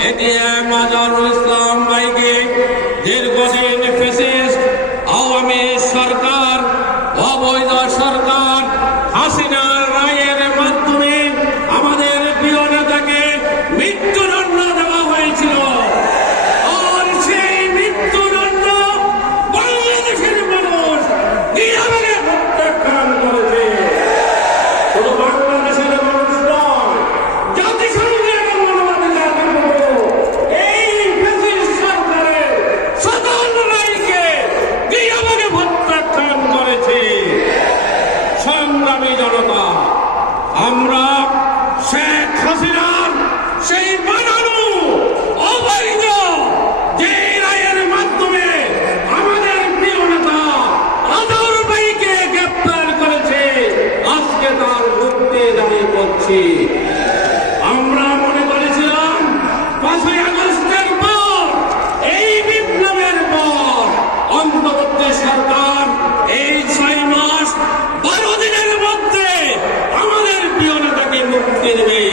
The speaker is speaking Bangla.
এটিএম আজহারুল ইসলাম ভাইকে দীর্ঘদিন ফেসিস আওয়ামী সরকার অবৈধ সরকার হাসিনার রায়ের মাধ্যমে আমাদের প্রিয় নেতাকে মৃত্যুদণ্ড দেওয়া হয়েছিল আর সেই মৃত্যুদণ্ড বাংলাদেশের মানুষ সংগ্রামী জনতা, আমরা শেখ হাসিনার সেই বানানো অবৈধ মাধ্যমে আমাদের গ্রেপ্তার করেছে। আজকে তার করছি। பேருமே